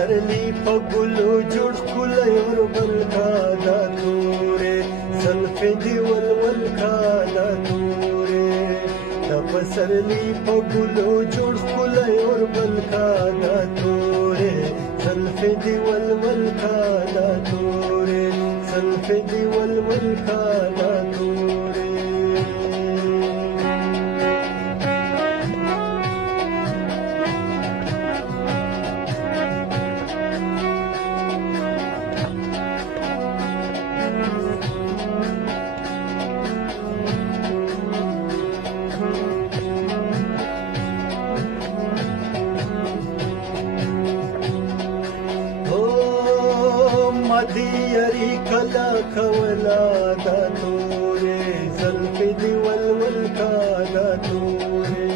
پسرلی په ګلو جوړ ښکلی اوربل کا دا تورې زلفې دې ولول کا دا تورې د پسرلی په ګلو جوړ ښکلی اوربل کا دا تورې زلفې دې ولول کا دا تورې زلفې دې ولول کا دا تورې مدیری کلا کولا دا تورې زلفې دې ولول کا دا تورې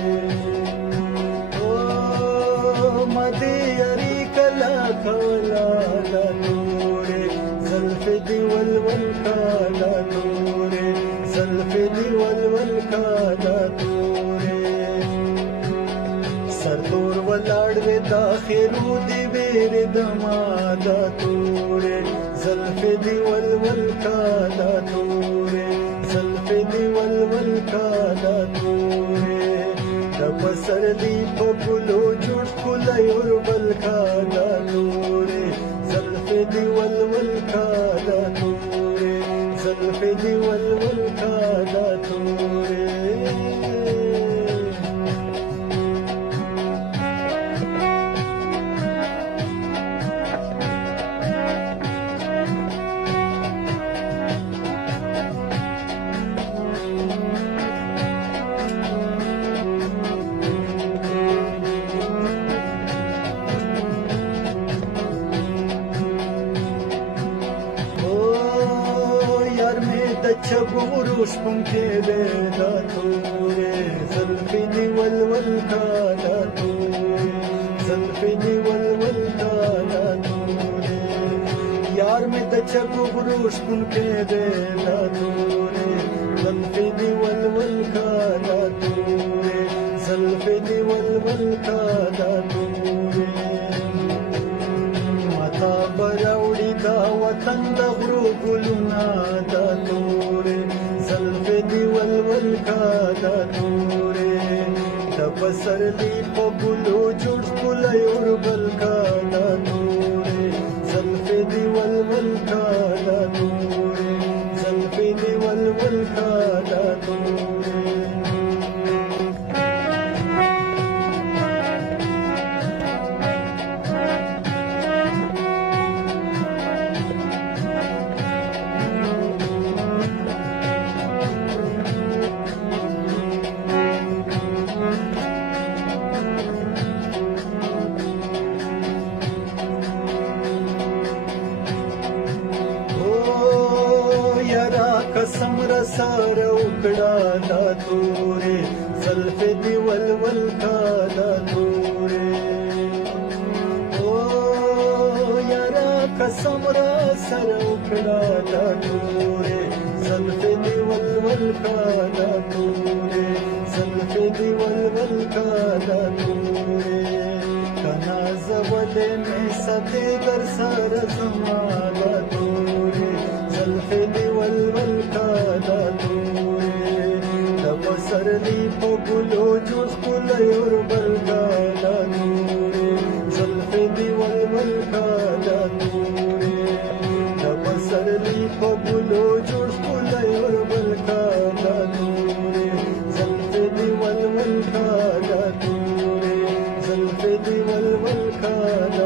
مدیری کلا کولا دا تورې زلفې دې ولول کا دا تورې زلفې دې ولول کا دا تورې سرتور ولاړ وې دا خیرو دې وېر دما دا تورې زلفې دې ولول کا دا تورې زلفې دې ولول کا دا تورې د پسرلی په ګلو جوړ ښکلی اوربل کا دا تورې زلفې دې ولول کا دا تورې زلفې دې ولول کا دا تورې چبورو شپون کې دې دا تورې زلفې دې ولول کا دا تورې زلفې دې ولول کا دا تورې یار مې د چبورو شپون کې دې دا تورې زلفې دې ولول کا دا تورې زلفې دې ولول کا دا تورې متا براوړي دا وطن د غرو ګلونه دا تورې زلفې دې ولول کا دا تورې د پسرلی په ګلو جوړ ښکلی اوربل کا دا تورې زلفې دې ولول کا دا تورې زلفې دې ولول کا دا تورې قسم را سره وکړه دا تورې زلفې دې ولول کا دا تورې یاره قسم را سره وکړه دا تورې زلفې دې ولول کا دا تورې زلفې دې ولول کا دا تورې کنا زولې مې سبې در سره زما دا تورې زلفې دې ولول کا دا تورې د پسرلی په ګلو جوړ ښکلی اوربل کا دا تورې زلفې دې ولول کا دا تورې د پسرلی په ګلو جوړ ښکلی اوربل کا دا تورې زلفې دې ولول کا دا تورې زلفې دې ولول کا دا